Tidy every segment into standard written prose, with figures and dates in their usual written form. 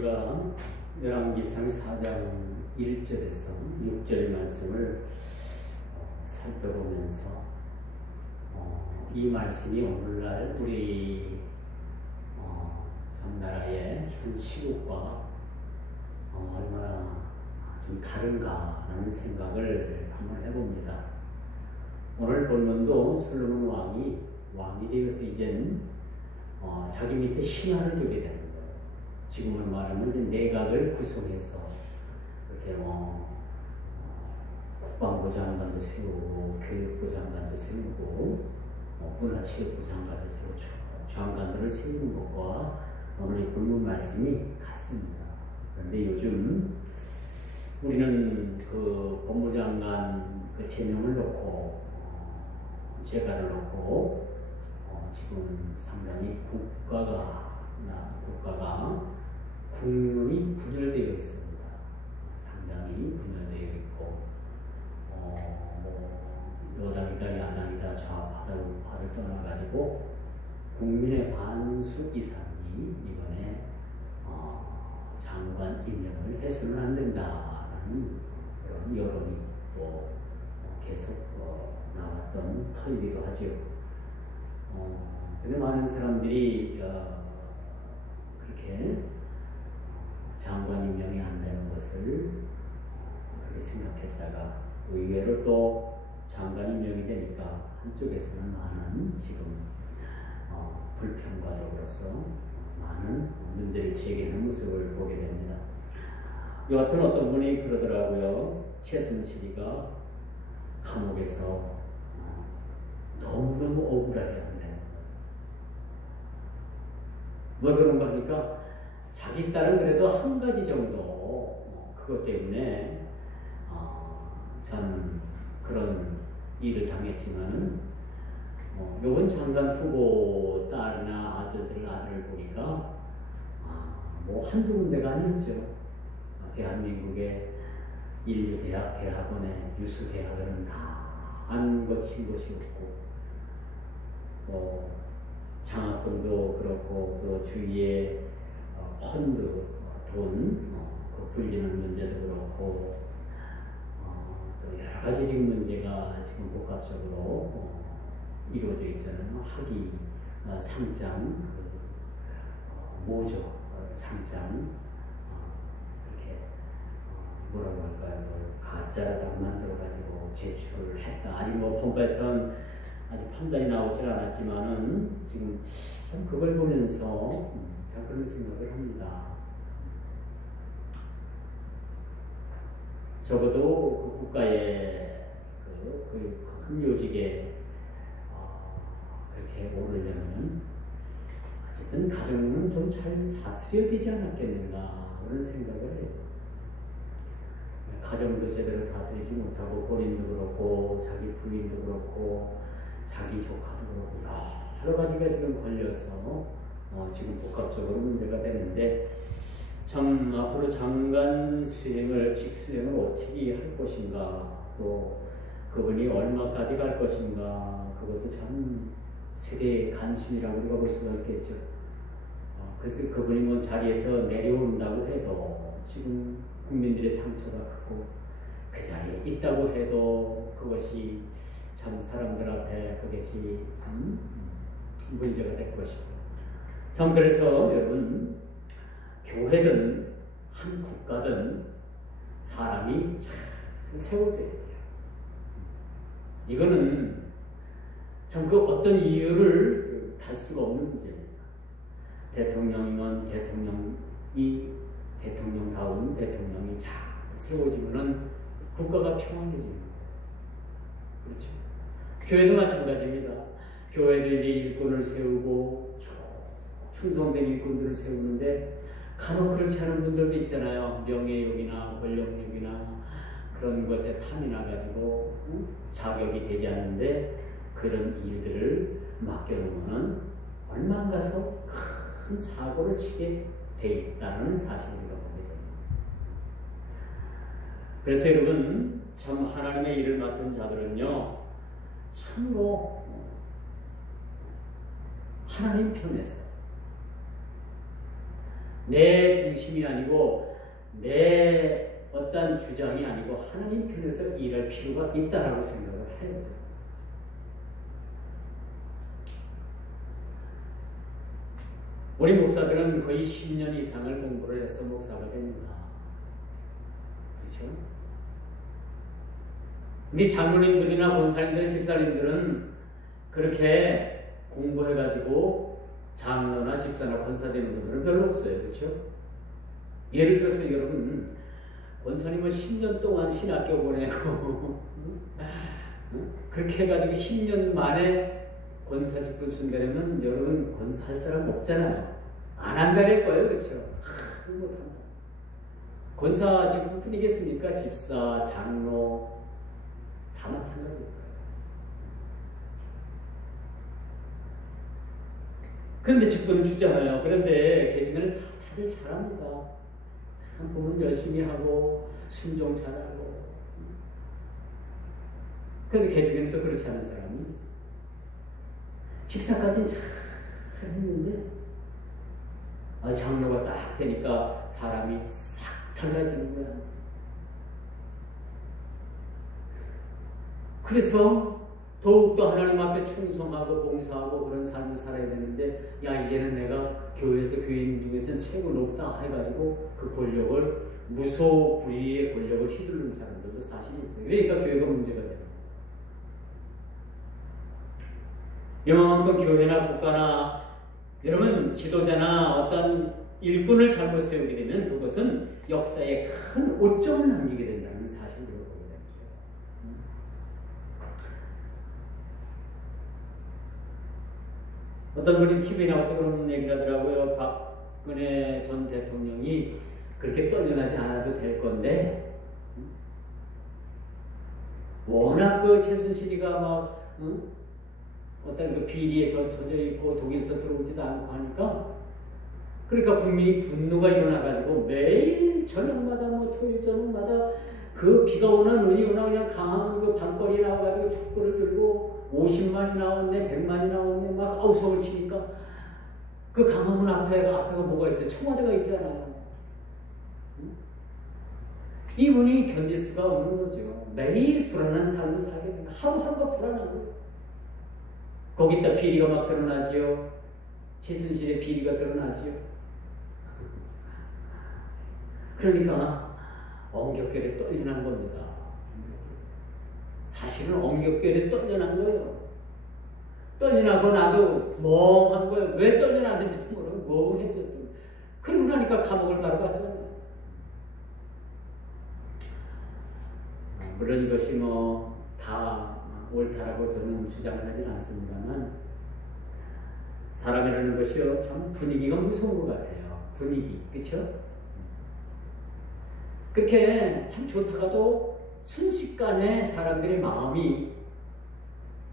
우리가 열왕기상 4장 1절에서 6절 말씀을 살펴보면서 이 말씀이 오늘날 우리 전나라의 현 시국과 얼마나 좀 다른가라는 생각을 한번 해봅니다. 오늘 본문도 솔로몬 왕이 되어서 이젠 자기 밑에 신하를 두게 됩니다. 지금을 말하면 이제 내각을 구성해서 이렇게 국방부 장관도 세우고 교육부 장관도 세우고 문화체육부 장관도 세우고 장관들을 세우는 것과 오늘 이 본문 말씀이 같습니다. 그런데 요즘 우리는 그 법무장관 그 제명을 놓고 재가를 놓고 지금 상당히 국가가 국론이 분열되어 있습니다. 상당히 분열되어 있고 여당이다 야당이다 좌파를 떠나가지고 국민의 반수 이상이 이번에 장관 임명을 해서는 안 된다라는 그런 여론이 또 계속 나왔던 터이기도 하죠. 근데 많은 사람들이 그렇게 장관 임명이 안 되는 것을 그렇게 생각했다가 의외로 또 장관 임명이 되니까 한쪽에서는 많은 지금 불평과 더불어서 많은 문제를 제기하는 모습을 보게 됩니다. 여하튼 어떤 분이 그러더라고요. 최순실이가 감옥에서 너무너무 억울해야 한다. 뭐 그런가 하니까 자기 딸은 그래도 한 가지 정도 그것 때문에 참 그런 일을 당했지만은 요번 장관 후보 딸이나 아들을 보니까 뭐 한두 군데가 아니었죠. 대한민국의 인류 대학원의 유수 대학원은 다 안 거친 것이 없고 또 장학금도 그렇고 또 주위에 펀드 돈 불리는 문제도 그렇고 또 여러 가지 지금 문제가 지금 복합적으로 이루어져 있잖아요. 학위 상장 모조 상장 이렇게 뭐라고 할까요? 가짜라고 만들어가지고 제출을 했다. 아직 뭐 법에서는 아직 판단이 나오질 않았지만은 지금 참 그걸 보면서 참 그런 생각을 합니다. 적어도 그 국가의 그 큰 요직에 그렇게 오르려면 어쨌든 가정은 좀 잘 다스려야 되지 않았겠는가 그런 생각을 해요. 가정도 제대로 다스리지 못하고 본인도 그렇고 자기 부인도 그렇고 자기 조카도 그렇고 여러 가지가 지금 걸려서 지금 복합적으로 문제가 되는데 참 앞으로 장관 직수행을 어떻게 할 것인가 또 그분이 얼마까지 갈 것인가 그것도 참 세계의 관심이라고 우리가 볼 수가 있겠죠. 그래서 그분이 뭐 자리에서 내려온다고 해도 지금 국민들의 상처가 크고 그 자리에 있다고 해도 그것이 참 사람들 앞에 그것이 참 문제가 될 것이고 참 그래서 여러분 교회든 한 국가든 사람이 잘 세워져야 돼요. 이거는 참 그 어떤 이유를 달 수가 없는 문제입니다. 대통령이면 대통령다운 대통령이 잘 세워지면은 국가가 평안해집니다. 그렇죠. 교회도 마찬가지입니다. 교회도 이제 일꾼을 세우고 충성된 일꾼들을 세우는데 간혹 그렇지 않은 분들도 있잖아요. 명예욕이나 권력욕이나 그런 것에 탐이 나가지고 자격이 되지 않는데 그런 일들을 맡겨놓으면 얼마 안 가서 큰 사고를 치게 돼 있다는 사실을 보게 됩니다. 그래서 여러분 참 하나님의 일을 맡은 자들은요 참으로 하나님 편에서 내 중심이 아니고 내 어떤 주장이 아니고 하나님 편에서 일할 필요가 있다라고 생각을 해요. 우리 목사들은 거의 10년 이상을 공부를 해서 목사가 됩니다. 그렇죠? 근데 장로님들이나 권사님들, 집사님들은 그렇게 공부해가지고 장로나 집사나 권사 되는 분들은 별로 없어요. 그렇죠? 예를 들어서 여러분, 권사님은 10년 동안 신학교 보내고 그렇게 해가지고 10년 만에 권사 직분 준다면 여러분 권사 할 사람 없잖아요. 안 한다는 거예요. 그렇죠? 못한다. 권사 직분뿐이겠습니까? 집사, 장로 다 마찬가지일 거예요. 그런데 직분을 주잖아요. 그런데 개중에는 다들 잘합니다. 참 보면 열심히 하고 순종 잘하고. 그런데 개중에는 또 그렇지 않은 사람이 있어요. 집사까지는 잘 했는데 장로가 딱 되니까 사람이 싹 달라지는 거야. 항상. 그래서 더욱더 하나님 앞에 충성하고 봉사하고 그런 삶을 살아야 되는데, 야 이제는 내가 교회에서 교인 중에서는 최고 높다 해가지고 그 권력을 무소불위의 권력을 휘두르는 사람들도 사실 있어요. 그러니까 교회가 문제가 돼요. 이만큼 교회나 국가나 여러분 지도자나 어떤 일꾼을 잘못 세우게 되면 그것은 역사에 큰 오점을 남기게 된다는 사실을 보게 되죠. 어떤 분이 TV에 나와서 그런 얘기를 하더라고요. 박근혜 전 대통령이 그렇게 떨려나지 않아도 될 건데 워낙 그 최순실이가 막 어떤 그 비리에 젖어 있고 독일서 들어오지도 않고 하니까, 그러니까 국민이 분노가 일어나가지고 매일 저녁마다 토요일 저녁마다 그 비가 오나 눈이 오나 그냥 강화문 그 밤거리에 나와가지고 촛불을 들고 50만이 나왔네 100만이 나왔네 막 아우성을 치니까 그 강화문 앞에가 뭐가 있어요? 청와대가 있잖아요. 이분이 견딜 수가 없는 거죠. 매일 불안한 삶을 살게 됩니다. 하루하루가 불안한 거예요. 거기다 비리가 막 드러나지요. 최순실의 비리가 드러나지요. 그러니까 엉겹결에 떨려난 겁니다. 사실은 엉겹결에 떨려난 거예요. 떨려나고 나도 멍한 거예요. 왜 떨려났는지도 모르고 멍했죠. 그러고 나니까 감옥을 바로 갔잖아요. 물론 이것이 다 옳다라고 저는 주장을 하진 않습니다만, 사람이라는 것이요 참 분위기가 무서운 것 같아요. 분위기, 그렇죠? 그렇게 참 좋다가도 순식간에 사람들의 마음이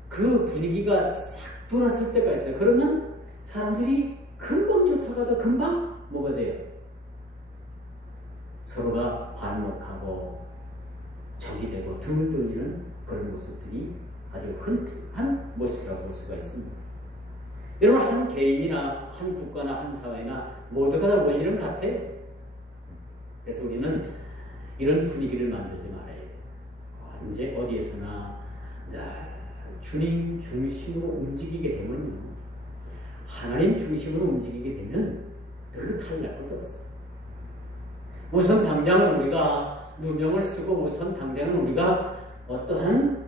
그 분위기가 싹 돌았을 때가 있어요. 그러면 사람들이 금방 좋다가도 금방 뭐가 돼요? 서로가 반목하고 적이 되고 등을 돌리는 그런 모습들이 아주 흔한 모습이라고 볼 수가 있습니다. 여러분, 한 개인이나 한 국가나 한 사회나 모두가 다 원리는 같아요. 그래서 우리는 이런 분위기를 만들지 말아야 돼요. 언제 어디에서나 주님 중심으로 움직이게 되면요, 하나님 중심으로 움직이게 되면 별로 탈날 것도 없어요. 우선 당장은 우리가 누명을 쓰고 우선 당장은 우리가 어떠한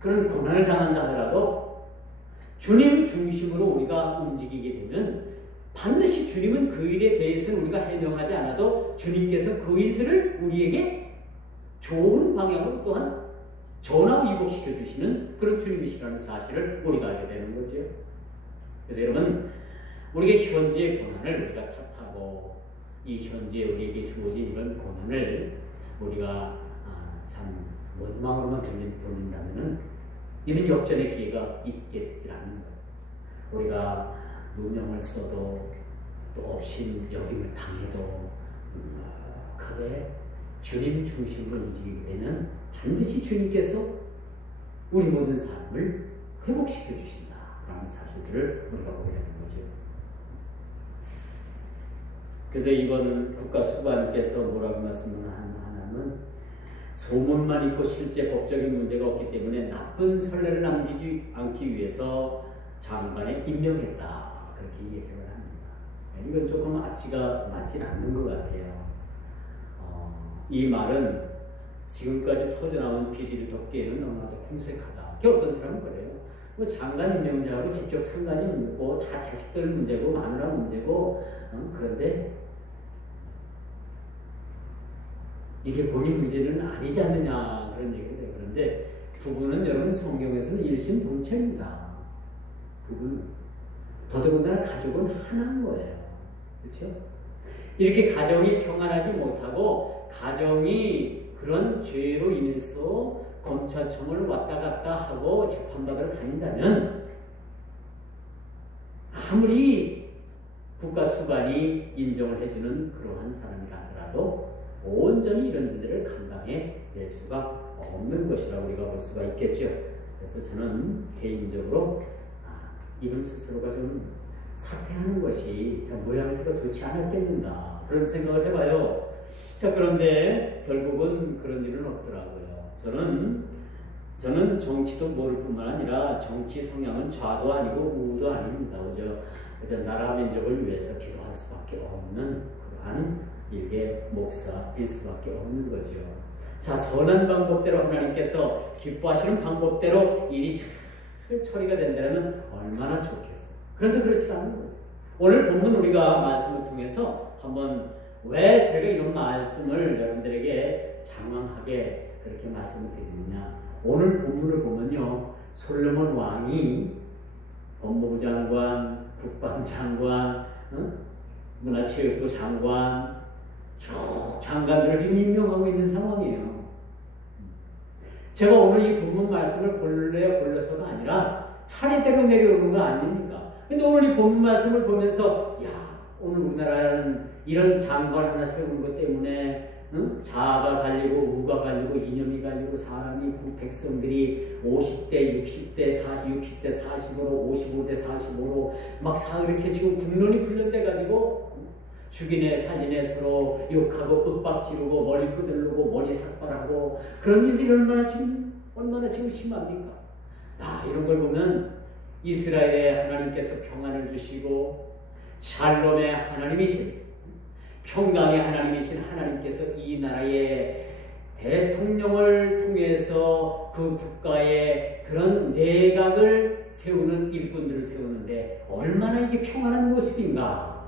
그런 고난을 당한다 하더라도 주님 중심으로 우리가 움직이게 되면 반드시 주님은 그 일에 대해서는 우리가 해명하지 않아도 주님께서 그 일들을 우리에게 좋은 방향으로 또한 전화위복시켜 주시는 그런 주님이시라는 사실을 우리가 알게 되는 거죠. 그래서 여러분, 우리가 현재의 고난을 우리가 탓하고 이 현재 우리에게 주어진 이런 고난을 우리가 참 원망으로만 돌린다면 이는 역전의 기회가 있게 되질 않는 거예요. 우리가 누명을 써도 또 업신 여김을 당해도 크게 주님 중심으로 움직이게 되면 반드시 주님께서 우리 모든 삶을 회복시켜 주신다라는 사실들을 우리가 보게 되는 거죠. 그래서 이번 국가수반께서 뭐라고 말씀하냐면 소문만 있고 실제 법적인 문제가 없기 때문에 나쁜 선례를 남기지 않기 위해서 장관에 임명했다. 그렇게 얘기를 합니다. 이건 조금 앞뒤가 맞진 않는 것 같아요. 이 말은 지금까지 터져나온 비리를 덮기에는 너무나도 궁색하다. 그 어떤 사람은 그래요. 뭐 장관 임명자하고 직접 상관이 없고 다 자식들 문제고 마누라 문제고 그런데 이게 본인 문제는 아니지 않느냐 그런 얘기를 해요. 그런데 부부는 여러분 성경에서는 일심동체입니다. 부부는 더더군다나 가족은 하나인 거예요. 그렇죠? 이렇게 가정이 평안하지 못하고 가정이 그런 죄로 인해서 검찰청을 왔다 갔다 하고 재판받으러 다닌다면 아무리 국가수반이 인정을 해주는 그러한 사람이라 하더라도 온전히 이런 일들을 감당해낼 수가 없는 것이라고 우리가 볼 수가 있겠죠. 그래서 저는 개인적으로 이분 스스로가 좀 사퇴하는 것이 참 모양새가 좋지 않았겠는가 그런 생각을 해봐요. 자, 그런데 결국은 그런 일은 없더라고요. 저는 정치도 모를 뿐만 아니라 정치 성향은 좌도 아니고 우도 아닙니다. 그저 나라 민족을 위해서 기도할 수밖에 없는 그러한 일개 목사일 수밖에 없는 거죠. 자, 선한 방법대로 하나님께서 기뻐하시는 방법대로 일이 잘 처리가 된다면 얼마나 좋겠어요. 그런데 그렇지 않은 거예요. 오늘 본문 우리가 말씀을 통해서 한번 왜 제가 이런 말씀을 여러분들에게 장황하게 그렇게 말씀을 드리느냐. 오늘 본문을 보면요. 솔로몬 왕이 법무부 장관, 국방장관, 문화체육부 장관, 쭉 장관들을 지금 임명하고 있는 상황이에요. 제가 오늘 이 본문 말씀을 골라서가 아니라 차례대로 내려오는 거 아닙니까? 근데 오늘 이 본문 말씀을 보면서 오늘 우리나라는 이런 장관 하나 세우는 것 때문에 자아가 갈리고 우가 갈리고 이념이 갈리고 사람이 백성들이 50대 60대 40 60대 40으로 55대 45로 막 이렇게 지금 국론이 분열돼 가지고 죽이네 살리네 서로 욕하고 윽박 지르고 머리 끄들르고 머리 삭발하고 그런 일들이 얼마나 지금 심합니까? 이런 걸 보면 이스라엘의 하나님께서 평안을 주시고 샬롬의 하나님이신 평강의 하나님이신 하나님께서 이 나라의 대통령을 통해서 그 국가의 그런 내각을 세우는 일꾼들을 세우는데 얼마나 이게 평안한 모습인가?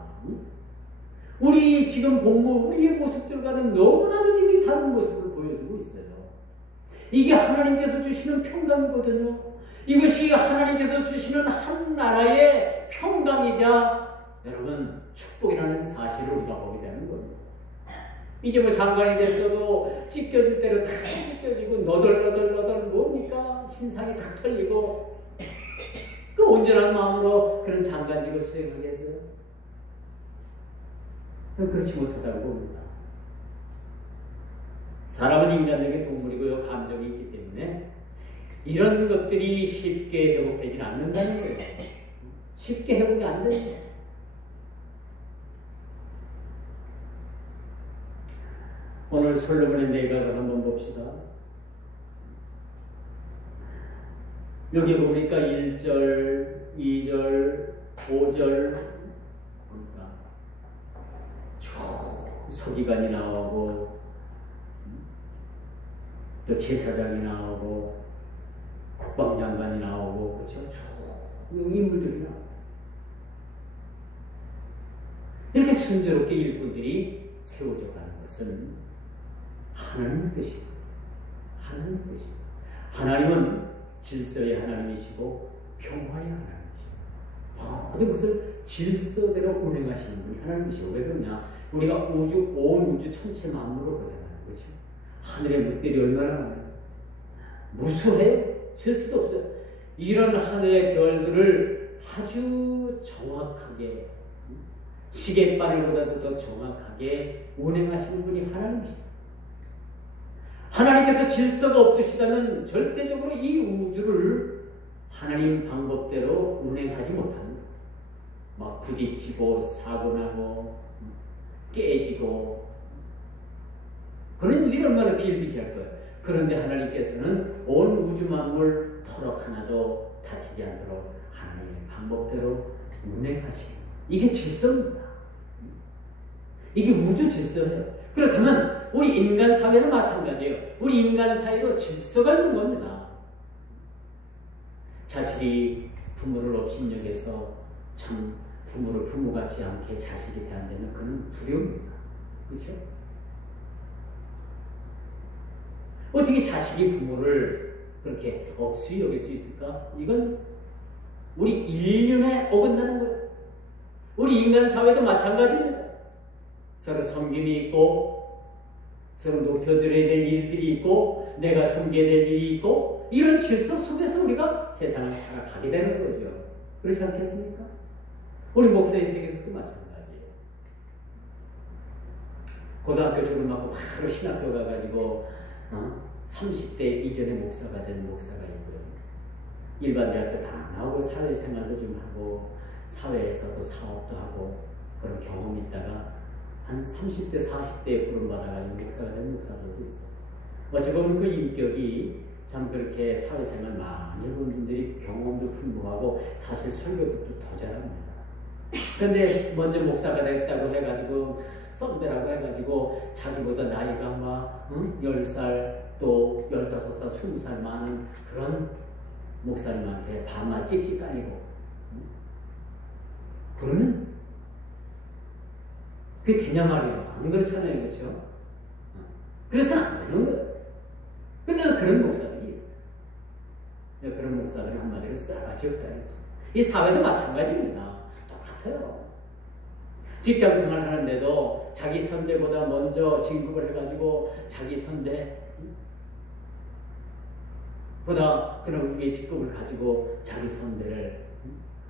우리 지금 우리의 모습들과는 너무나도 지금 다른 모습을 보여주고 있어요. 이게 하나님께서 주시는 평강이거든요. 이것이 하나님께서 주시는 한 나라의 평강이자 여러분 축복이라는 사실을 우리가 보게 되는 겁니다. 이게 뭐 장관이 됐어도 찢겨질 대로 다 찢겨지고 너덜너덜 뭡니까? 신상이 다 털리고 그 온전한 마음으로 그런 장관직을 수행하겠어요? 그렇지 못하다고 봅니다. 사람은 인간적인 동물이고요. 감정이 있기 때문에 이런 것들이 쉽게 회복되지 않는다는 거예요. 쉽게 회복이 안 되는 거예요. 오늘 솔로몬의 내각을 한번 봅시다. 여기 보니까 1절, 2절, 5절 보니까 쭉 서기관이 나오고 또 제사장이 나오고 국방장관이 나오고 그렇죠? 쭉 인물들이 나오고 이렇게 순조롭게 일꾼들이 세워져 가는 것은 하나님의 뜻입니다. 하나님의 뜻입니다. 하나님은 질서의 하나님이시고 평화의 하나님이시고 모든 것을 질서대로 운행하시는 분이 하나님이시고 왜 그러냐? 우리가 온 우주 전체 만물을 보잖아요. 그렇죠? 하늘의 뭇들이 얼마나 많아요. 무수해요. 셀 수도 없어요. 이런 하늘의 별들을 아주 정확하게 시계바늘보다도 더 정확하게 운행하시는 분이 하나님이시다. 하나님께서 질서가 없으시다면 절대적으로 이 우주를 하나님 방법대로 운행하지 못합니다. 막 부딪히고 사고나고 깨지고 그런 일이 얼마나 비일비재할 거예요. 그런데 하나님께서는 온 우주 만물 터럭 하나도 다치지 않도록 하나님의 방법대로 운행하시고 이게 질서입니다. 이게 우주 질서예요. 그렇다면 우리 인간 사회도 마찬가지예요. 우리 인간 사회도 질서가 있는 겁니다. 자식이 부모를 업신여겨서 참 부모를 부모 같지 않게 자식이 대한다면 그는 두려움입니다. 그렇죠? 어떻게 자식이 부모를 그렇게 억수히 여길 수 있을까? 이건 우리 인륜에 어긋나는 거예요. 우리 인간 사회도 마찬가지입니다. 서로 섬김이 있고 서로 높여드려야 될 일들이 있고 내가 섬겨야 될 일이 있고 이런 질서 속에서 우리가 세상을 살아가게 되는 거죠. 그렇지 않겠습니까? 우리 목사의 세계에서도 마찬가지예요. 고등학교 졸업하고 바로 신학교 가가지고 30대 이전에 목사가 된 목사가 있고요. 일반 대학교 다 나오고 사회생활도 좀 하고 사회에서도 사업도 하고 그런 경험이 있다가 한 30대, 40대에 부름받아가지고 목사가 된 목사들도 있어요. 어찌 보면 그 인격이 참 그렇게 사회생활 많이 해본 분들이 경험도 풍부하고 사실 설교도 더 잘합니다. 그런데 먼저 목사가 됐다고 해가지고 선배라고 해가지고 자기보다 나이가 막 10살 또 15살, 20살 많은 그런 목사님한테 반말 찍찍 깔리고 그러면 그게 되냐 말이에요. 안 그렇잖아요. 그렇죠? 그래서는 안 되는 거예요. 근데도 그런 목사들이 있어요. 그런 목사들은 한마디로 싸가지 없다. 이 사회도 마찬가지입니다. 똑같아요. 직장 생활 하는데도 자기 선배보다 먼저 진급을 해가지고 자기 선배 보다 그런 위의 직급을 가지고 자기 선배를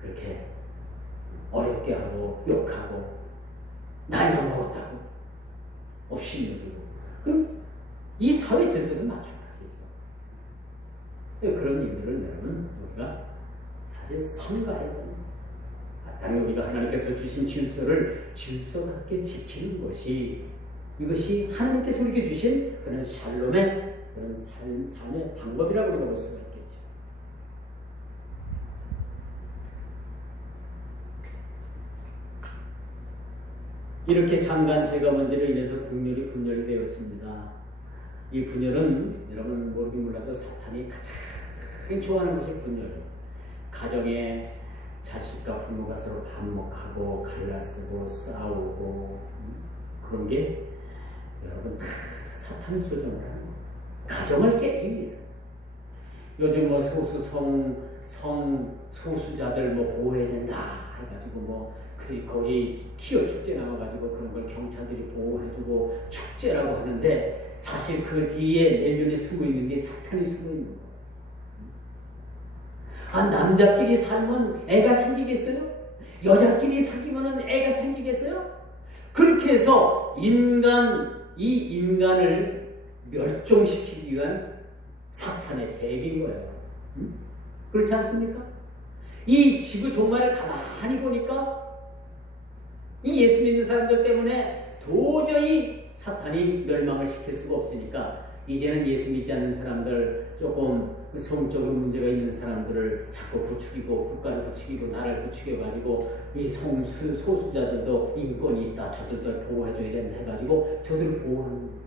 그렇게 어렵게 하고 욕하고 나이가 먹었다고 업신여기고 그럼 이 사회 질서도 마찬가지죠. 그런 일들을 여러분 우리가 사실 삼가해야 됩니다. 마땅히 우리가 하나님께서 주신 질서를 질서답게 지키는 것이 이것이 하나님께서 우리에게 주신 그런 샬롬의 그런 삶의 방법이라고 우리가 볼 수가 있겠죠. 이렇게 장관 제거문제로 인해서 국률이 분열이 되었습니다. 이 분열은 여러분 모르긴 몰라도 사탄이 가장 좋아하는 것이 분열이에요. 가정에 자식과 부모가 서로 반목하고 갈라쓰고 싸우고 그런 게 여러분 다 사탄이 조정을 하는 거예요. 가정을 깨기 위해서. 요즘 뭐 소수자들 뭐 보호해야 된다 해가지고 뭐 거기 키어 축제 나와가지고 그런 걸 경찰들이 보호해주고 축제라고 하는데 사실 그 뒤에 내면에 숨어 있는 게 사탄이 숨어 있는 거예요. 남자끼리 살면 애가 생기겠어요? 여자끼리 사귀면 애가 생기겠어요? 그렇게 해서 이 인간을 멸종시키기 위한 사탄의 계획인 거예요. 그렇지 않습니까? 이 지구 종말을 가만히 보니까 이 예수 믿는 사람들 때문에 도저히 사탄이 멸망을 시킬 수가 없으니까 이제는 예수 믿지 않는 사람들 조금 성적으로 문제가 있는 사람들을 자꾸 부추기고 국가를 부추기고 나라를 부추겨가지고 이 소수자들도 인권이 있다 저들을 보호해줘야 된다 해가지고 저들을 보호하는 거예요.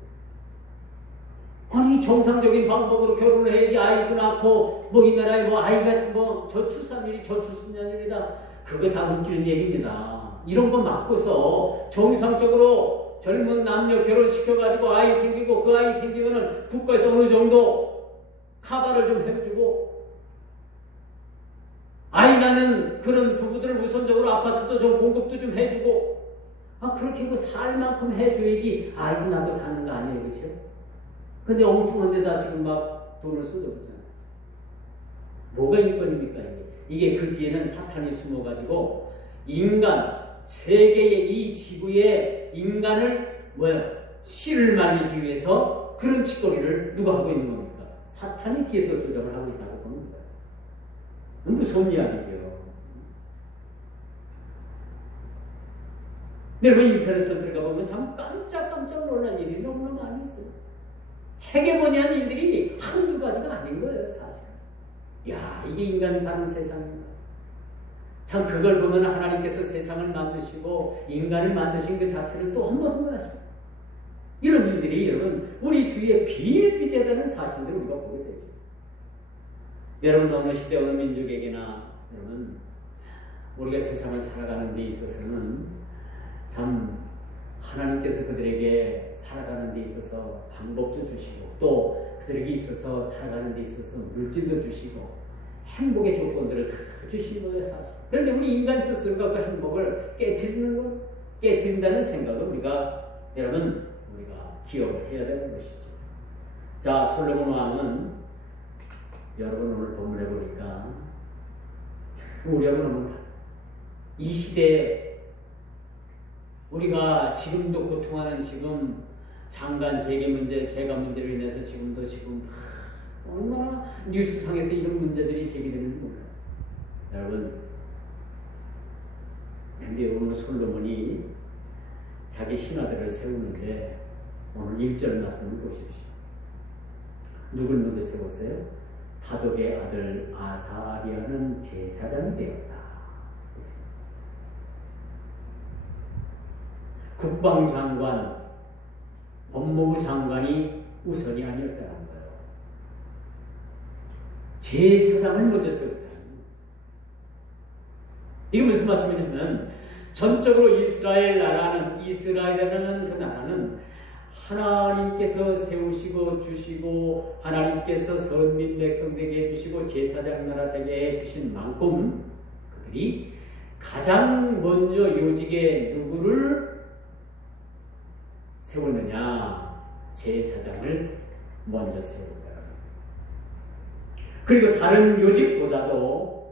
아니 정상적인 방법으로 결혼을 해야지 아이도 낳고 뭐 이 나라에 뭐 아이가 뭐 저출산율이 저출산율이다 그거 다 웃기는 얘기입니다. 이런 거 막고서 정상적으로 젊은 남녀 결혼시켜가지고 아이 생기고 그 아이 생기면은 국가에서 어느 정도 카바를 좀 해주고 아이 낳는 그런 부부들을 우선적으로 아파트도 좀 공급도 좀 해주고 그렇게 뭐 살 만큼 해줘야지 아이도 낳고 사는 거 아니에요. 그렇죠? 근데 엉뚱한 데다 지금 막 돈을 쏟아붓잖아요. 뭐가 인권입니까 이게 그 뒤에는 사탄이 숨어가지고 인간 세계의 이 지구의 인간을 씨를 말리기 위해서 그런 짓거리를 누가 하고 있는 겁니까? 사탄이 뒤에서 조정을 하고 있다고 보는 거예요. 무서운 이야기죠. 여러분 인터넷에 들어가 보면 참 깜짝 놀란 일이 너무나 많이 있어요. 헤게모니한 일들이 한두 가지가 아닌 거예요, 사실. 야, 이게 인간 사는 세상인가. 참 그걸 보면 하나님께서 세상을 만드시고 인간을 만드신 그 자체를 또 한 번 흥분하십니다. 이런 일들이 여러분 우리 주위에 비일비재되는 사실들을 우리가 보게 되죠. 여러분 어느 시대 어느 민족에게나 여러분 우리가 세상을 살아가는 데 있어서는 참 하나님께서 그들에게 살아가는 데 있어서 방법도 주시고 또 그들에게 있어서 살아가는 데 있어서 물질도 주시고 행복의 조건들을 다 주시는 거예요, 사실. 그런데 우리 인간 스스로가 그 행복을 깨뜨린다는 생각을 우리가 기억을 해야 되는 것이죠. 자, 솔로몬 왕은 여러분 오늘 본문에 보니까 참 우리하고 너무 달라요. 이 시대에 우리가 지금도 고통하는 지금 장관 재계 문제, 재가 문제로 인해서 지금 얼마나 뉴스상에서 이런 문제들이 제기되는지 몰라요. 여러분, 근데 오늘 솔로몬이 자기 신하들을 세우는데 오늘 1절 말씀을 보십시오. 누굴 먼저 세웠어요? 사독의 아들 아사리아는 제사장이 되었다. 국방장관, 법무부 장관이 우선이 아니었다는 거예요. 제사장을 먼저 세웠다는 거예요. 이게 무슨 말씀이냐면 전적으로 이스라엘이라는 그 나라는 하나님께서 세우시고 주시고 하나님께서 선민 백성 되게 해주시고 제사장 나라 되게 해주신 만큼 그들이 가장 먼저 요직에 누구를 세웠느냐? 제사장을 먼저 세운다. 그리고 다른 요직보다도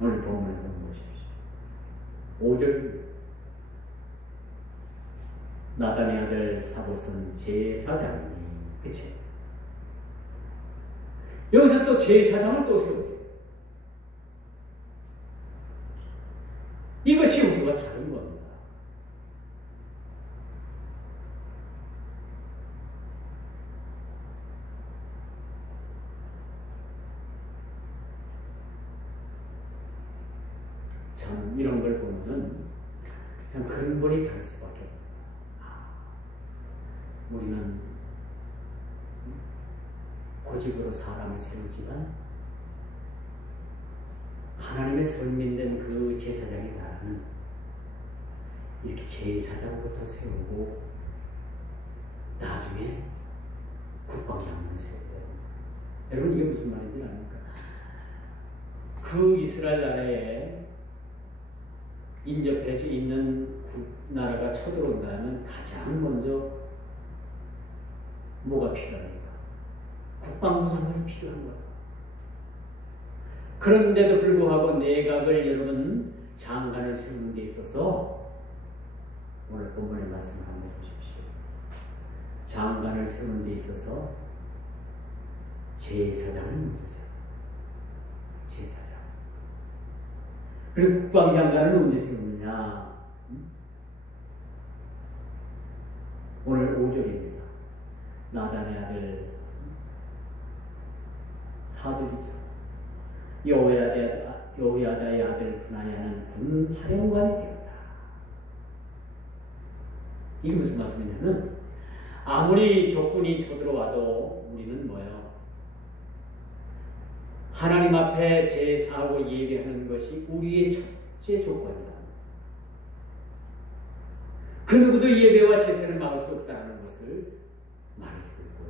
오늘 본문을 한번 보십시오. 5절 나단의 아들 사봇은 제사장이니, 그치? 여기서 또 제사장을 또 세우죠. 이것이 우리와 다른 겁니다. 참 이런 걸 보면은 참 근본이 다를 수밖에 없어요. 우리는 고집으로 사람을 세우지만 하나님의 선민된 그 제사장의 나라는 이렇게 제사장부터 세우고 나중에 국방장관을 세워요. 여러분 이게 무슨 말인지 아십니까? 그 이스라엘 나라에 인접해 있는 나라가 쳐들어온다면 가장 먼저 뭐가 필요합니까? 국방장관이 필요한 거예요. 그런데도 불구하고 내각을 여러분 장관을 세우는 데 있어서 오늘 본문의 말씀을 한번 보십시오. 장관을 세우는 데 있어서 제사장을 먼저 세워요. 제사장. 그리고 국방장관을 언제 세우느냐? 오늘 5절입니다. 나단의 아들 4절이죠. 여호야다의 아들 분하야는 군사령관이 되었다. 이게 무슨 말씀이냐면 아무리 적군이 쳐들어와도 우리는 뭐예요? 하나님 앞에 제사하고 예배하는 것이 우리의 첫째 조건이다. 그 누구도 예배와 제사를 막을 수 없다는 것을 말해주고 있고요.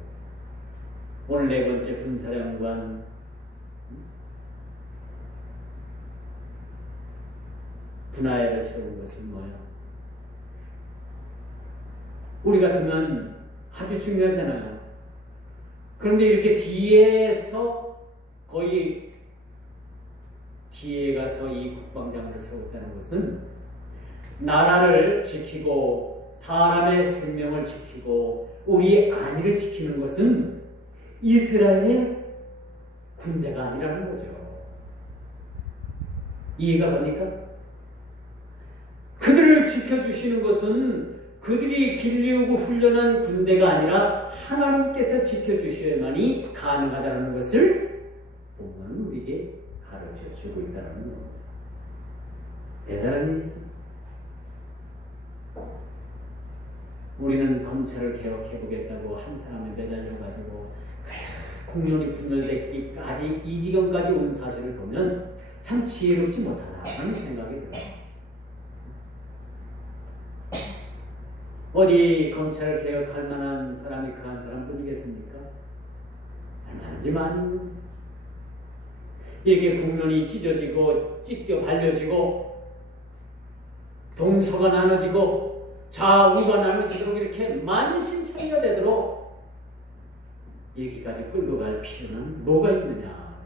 오늘 네 번째 군사령관 분하야를 세운 것은 뭐예요? 우리 같으면 아주 중요하잖아요. 그런데 이렇게 뒤에서 거의 뒤에 가서 이 국방장관을 세웠다는 것은 나라를 지키고 사람의 생명을 지키고 우리의 안위를 지키는 것은 이스라엘의 군대가 아니라는 거죠. 이해가 갑니까? 그들을 지켜주시는 것은 그들이 길리우고 훈련한 군대가 아니라 하나님께서 지켜주셔야만이 가능하다는 것을 본문은 우리에게 가르쳐 주고 있다는 겁니다. 대단한 일이죠. 우리는 검찰을 개혁해보겠다고 한 사람을 매달려가지고 국론이 분열되기까지 이 지경까지 온 사실을 보면 참 지혜롭지 못하다는 생각이 들어요. 어디 검찰을 개혁할 만한 사람이 그 한 사람뿐이겠습니까? 얼마든지 많이 이렇게 국론이 찢어지고 찢겨 발려지고 동서가 나눠지고 좌우가 나눠지도록 이렇게 만신창이가 되도록 여기까지 끌고 갈 필요는 뭐가 있느냐?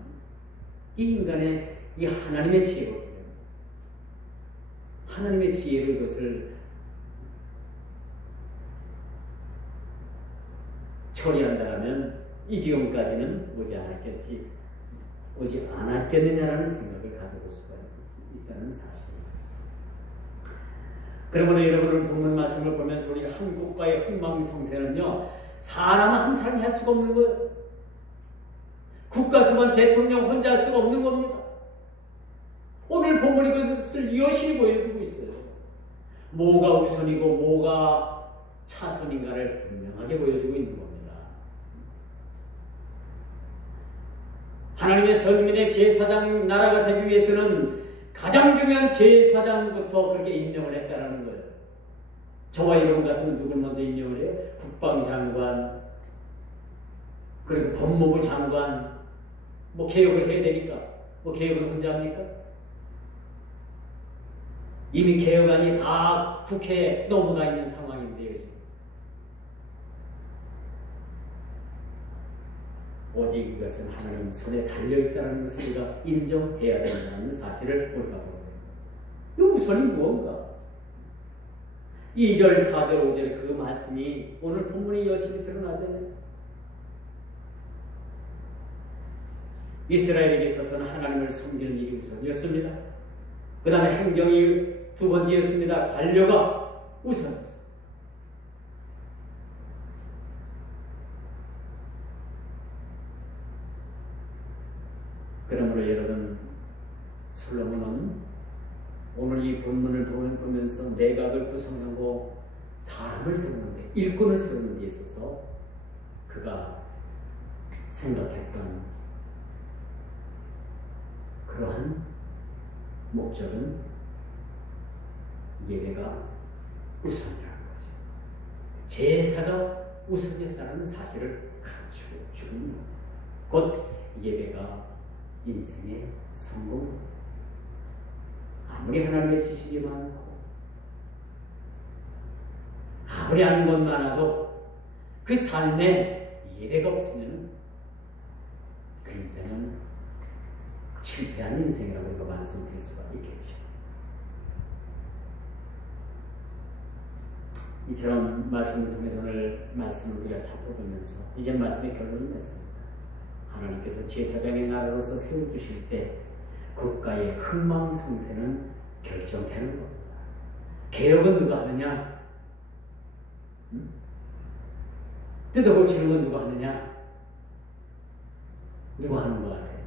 이 인간의 이 하나님의 지혜거든요. 하나님의 지혜로 이것을 처리한다면 이 지금까지는 오지 않았겠느냐라는 생각을 가져볼 수가 있다는 사실입니다. 그러므로 여러분은 본문 말씀을 보면서 우리가 한 국가의 흥망성쇠는요, 사람은 한 사람이 할 수가 없는 거예요. 국가수만 대통령 혼자 할 수가 없는 겁니다. 오늘 본문이 그것을 여실히 보여주고 있어요. 뭐가 우선이고 뭐가 차선인가를 분명하게 보여주고 있는 겁니다. 하나님의 선민의 제사장 나라가 되기 위해서는 가장 중요한 제사장부터 그렇게 임명을 했다라는 거예요. 저와 여러분 같은 누굴 먼저 임명을 해요? 국방장관, 그리고 법무부 장관, 뭐 개혁을 해야 되니까, 뭐 개혁을 혼자 합니까? 이미 개혁안이 다 국회에 넘어가 있는 상황인데요, 지금. 오직 이것은 하나님 손에 달려있다는 것을 우리가 인정해야 된다는 사실을 우리가 보게 됩니다. 이 우선이 무언가? 2절, 4절, 5절의 그 말씀이 오늘 본문에 여실히 드러나잖아요. 이스라엘에게 있어서는 하나님을 섬기는 일이 우선이었습니다. 그 다음에 행정이 두 번째였습니다. 관료가 우선이었습니다. 그러므로 여러분, 솔로몬은 오늘 이 본문을 보면서 내각을 구성하고 사람을 세우는데, 일꾼을 세우는 데 있어서 그가 생각했던 그러한 목적은 예배가 우선이라는 거죠. 제사가 우선이었다는 사실을 가르치고 주는 곧 예배가 인생의 성공, 아무리 하나님의 지식이 많고 아무리 아는 것 많아도 그 삶에 예배가 없으면 그 인생은 실패한 인생이라고 우리가 말씀드릴 수가 있겠죠. 이처럼 말씀을 통해서 오늘 말씀을 우리가 살펴보면서 이제 말씀의 결론을 냈습니다. 하나님께서 제사장의 나라로서 세워주실 때 국가의 흥망성쇠는 결정되는 겁니다. 개혁은 누가 하느냐? 뜯어고치는 건 누가 하느냐? 누가 하는 것 같아요?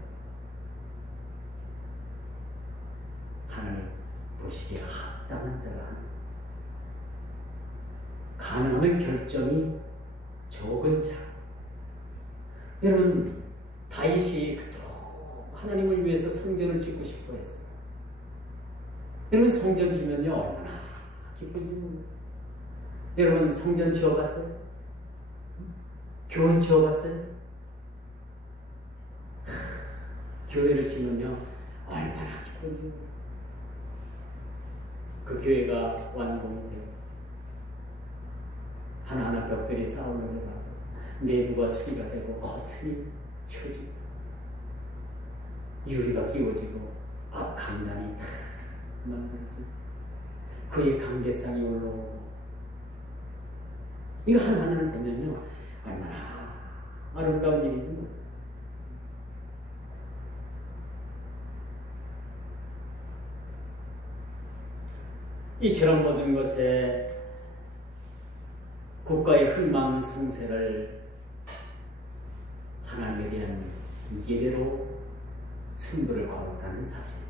하나님 보시기에 합당한 자가 하는, 가능하면 결정이 적은 자. 여러분, 다윗이 그토록 하나님을 위해서 성전을 짓고 싶어 했어요. 여러분, 성전 지면요 얼마나 기쁜지 모릅니다. 여러분, 성전 지어봤어요? 교회 지어봤어요? 교회를 지면요 얼마나 기쁜지 모릅니다. 그 교회가 완공되고 하나하나 벽들이 쌓아올라가고 내부가 수리가 되고 겉이 쳐지고 유리가 끼워지고 앞 강단이 만들어지고 그의 강대상이 올라오고, 이거 하나하나를 보면요 얼마나 아름다운 일이지. 이처럼 모든 것에 국가의 흥망 성쇠를 하나님에 대한 예배로 승부를 걸었다는 사실,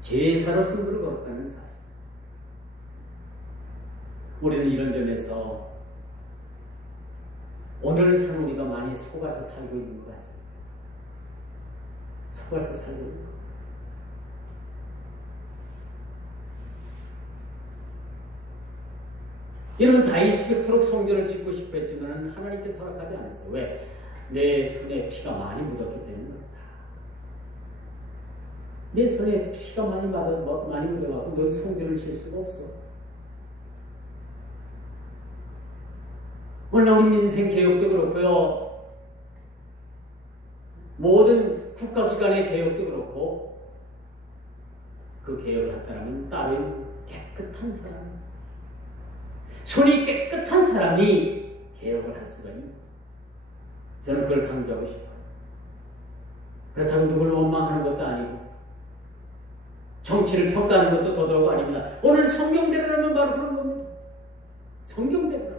제사로 승부를 걸었다는 사실. 우리는 이런 점에서 오늘 산 우리가 많이 속아서 살고 있는 것 같습니다. 속아서 살고 있는 것. 여러분, 다윗이 그토록 성전을 짓고 싶어 했지만 하나님께서 허락하지 않았어요. 왜? 내 손에 피가 많이 묻었기 때문입니다. 내 손에 피가 많이 묻어가고 넌 성전을 질 수가 없어. 오늘 우리 민생 개혁도 그렇고요. 모든 국가기관의 개혁도 그렇고 그 개혁을 했다면 따른 깨끗한 사람, 손이 깨끗한 사람이 개혁을 할 수가 있는. 저는 그걸 강조하고 싶어요. 그렇다고 누구를 원망하는 것도 아니고 정치를 평가하는 것도 더더욱 아닙니다. 오늘 성경대로라면 바로 그런 겁니다. 성경대로라면.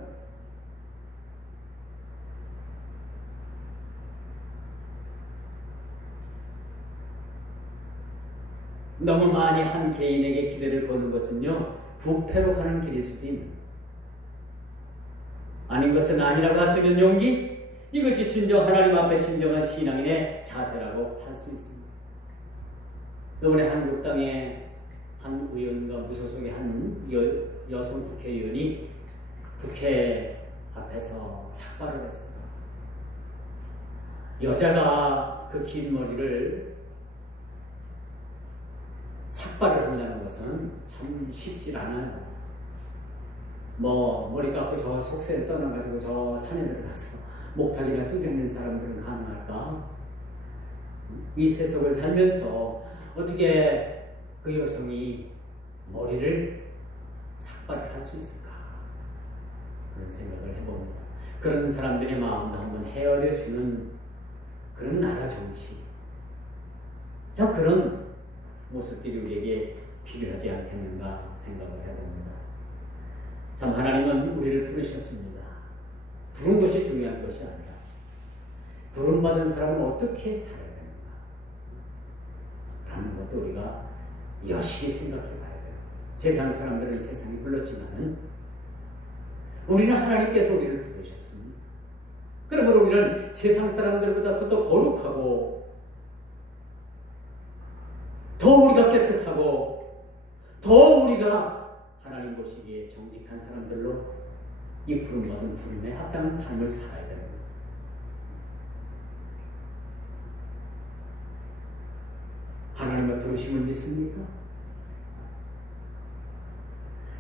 너무 많이 한 개인에게 기대를 거는 것은요, 부패로 가는 길일 수도 있는. 아닌 것은 아니라고 할 수 있는 용기, 이것이 진정 하나님 앞에 진정한 신앙인의 자세라고 할 수 있습니다. 이번에 한국당의 한 의원과 무소속의 한 여성 국회의원이 국회 앞에서 삭발을 했습니다. 여자가 그 긴 머리를 삭발을 한다는 것은 참 쉽지 않아요. 머리 깎고 저 속세를 떠나가지고 저 산에 들어가서 목탁이나 두드리는 사람들은 가능할까? 이 세속을 살면서 어떻게 그 여성이 머리를 삭발을 할 수 있을까? 그런 생각을 해봅니다. 그런 사람들의 마음도 한번 헤아려주는 그런 나라 정치. 자, 그런 모습들이 우리에게 필요하지 않겠는가 생각을 해봅니다. 참, 하나님은 우리를 부르셨습니다. 부른 것이 중요한 것이 아니라 부름받은 사람은 어떻게 살아야 되는가 라는 것도 우리가 열심히 생각해 봐야 돼요. 세상 사람들은 세상이 불렀지만은 우리는 하나님께서 우리를 부르셨습니다. 그러므로 우리는 세상 사람들보다 더 거룩하고 더 우리가 깨끗하고 더 우리가 하나님 보시기에 정직한 사람들로 이 부름받은 부름에 합당한 삶을 살아야 됩니다. 하나님의 부르심을 믿습니까?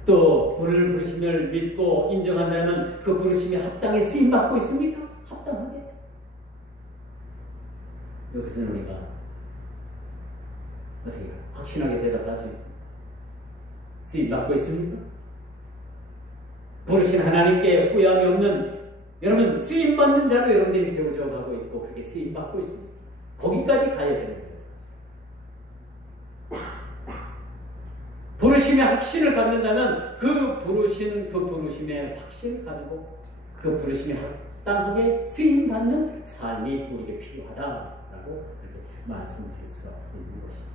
또 불을 부르심을 믿고 인정한다면 그 부르심에 합당에 쓰임받고 있습니까? 합당하게. 여기서는 우리가 어떻게 확신하게 대답할 수 있습니다. 쓰임받고 있습니까? 부르신 하나님께 후회함이 없는 여러분 쓰임받는 자로 여러분들이 세워져 가고 있고 그렇게 쓰임받고 있습니다. 거기까지 가야 되는 거예요. 부르심의 확신을 갖는다면 그 부르심의 확신을 가지고 그 부르심에 합당하게 쓰임받는 삶이 우리에게 필요하다라고 그렇게 말씀드릴 수가 있는 것이죠.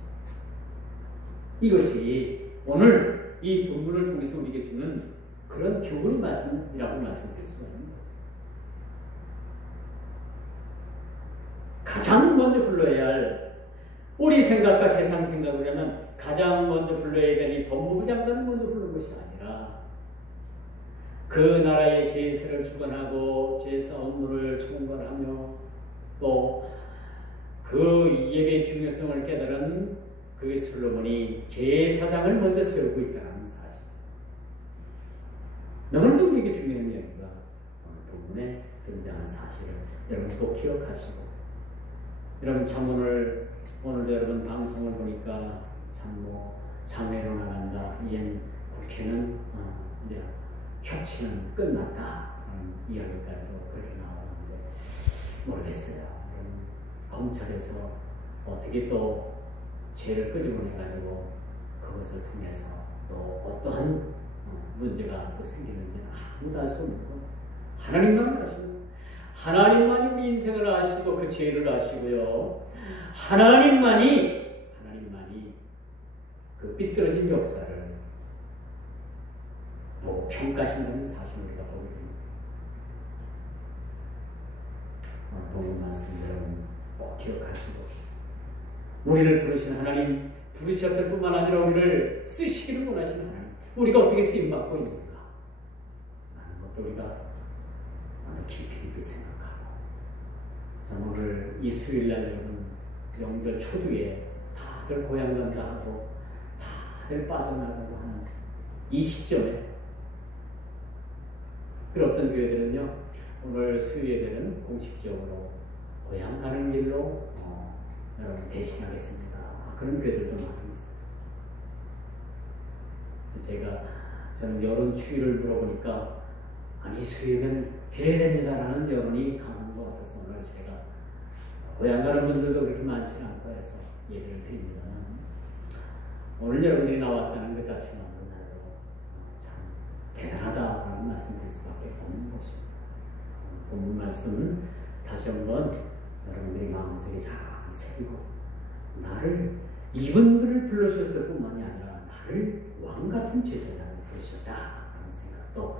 이것이 오늘 이 본문을 통해서 우리에게 주는 그런 교훈 말씀이라고 말씀드릴 수가 있는 거죠. 가장 먼저 불러야 할 우리 생각과 세상 생각을 하면 가장 먼저 불러야 될 이 법무부 장관을 먼저 부르는 것이 아니라 그 나라의 제사를 주관하고 제사 업무를 총괄하며 또 그 예배의 중요성을 깨달은 그 솔로몬이 제사장을 먼저 세우고 있다는 사실. 너무나도 우리에게 중요한 이야기가 오늘 본문에 등장한 사실을 여러분 꼭 기억하시고, 여러분 참 오늘도 여러분 방송을 보니까 참 장외로 나간다. 이젠 국회는 이제 협치는 끝났다. 라는 이야기까지도 그렇게 나오는데 모르겠어요. 검찰에서 어떻게 또 죄를 끄집어내가지고 그것을 통해서 또 어떠한 문제가 또 생기는지는 아무도 알 수 없는 것. 하나님만 아십니다. 하나님만이 우리 인생을 아시고 그 죄를 아시고요. 하나님만이 그 삐뚤어진 역사를 평가하신다는 사실을 우리가 보게 됩니다. 오늘 말씀 여러분 꼭 기억하시고 우리를 부르신 하나님, 부르셨을 뿐만 아니라 우리를 쓰시기를 원하시는 하나님, 우리가 어떻게 쓰임받고 있는가 하는 것도 우리가 아주 깊이 생각하고, 전 오늘 이 수요일날 여러분 명절 초두에 다들 고향 간다 하고 다들 빠져나가고 하는 이 시점에, 그리고 어떤 교회들은요 오늘 수요 예배는 공식적으로 고향 가는 길로 여러분 대신하겠습니다. 그런 교회들도 많이 있어요. 그래서 저는 여론 추이를 물어보니까 아니 수요는 드려야 됩니다라는 여론이 강한 것 같아서 오늘 제가 고향 가는 분들도 그렇게 많지는 않고 해서 예배를 드립니다. 오늘 여러분들이 나왔다는 것 자체만으로도 참 대단하다라는 말씀 드릴 수밖에 없는 것입니다. 본문 말씀은 다시 한번 여러분들이 마음속에 잘 새기고, 나를 이분들을 불러주셨을 뿐만이 아니라 나를 왕같은 제사장을 부르셨다라는 생각도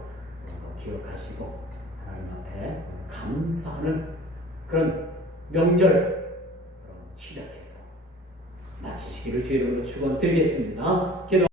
기억하시고 하나님 앞에 감사하는 그런 명절 시작해서 마치시기를 주의 이름으로 축원드리겠습니다. 기도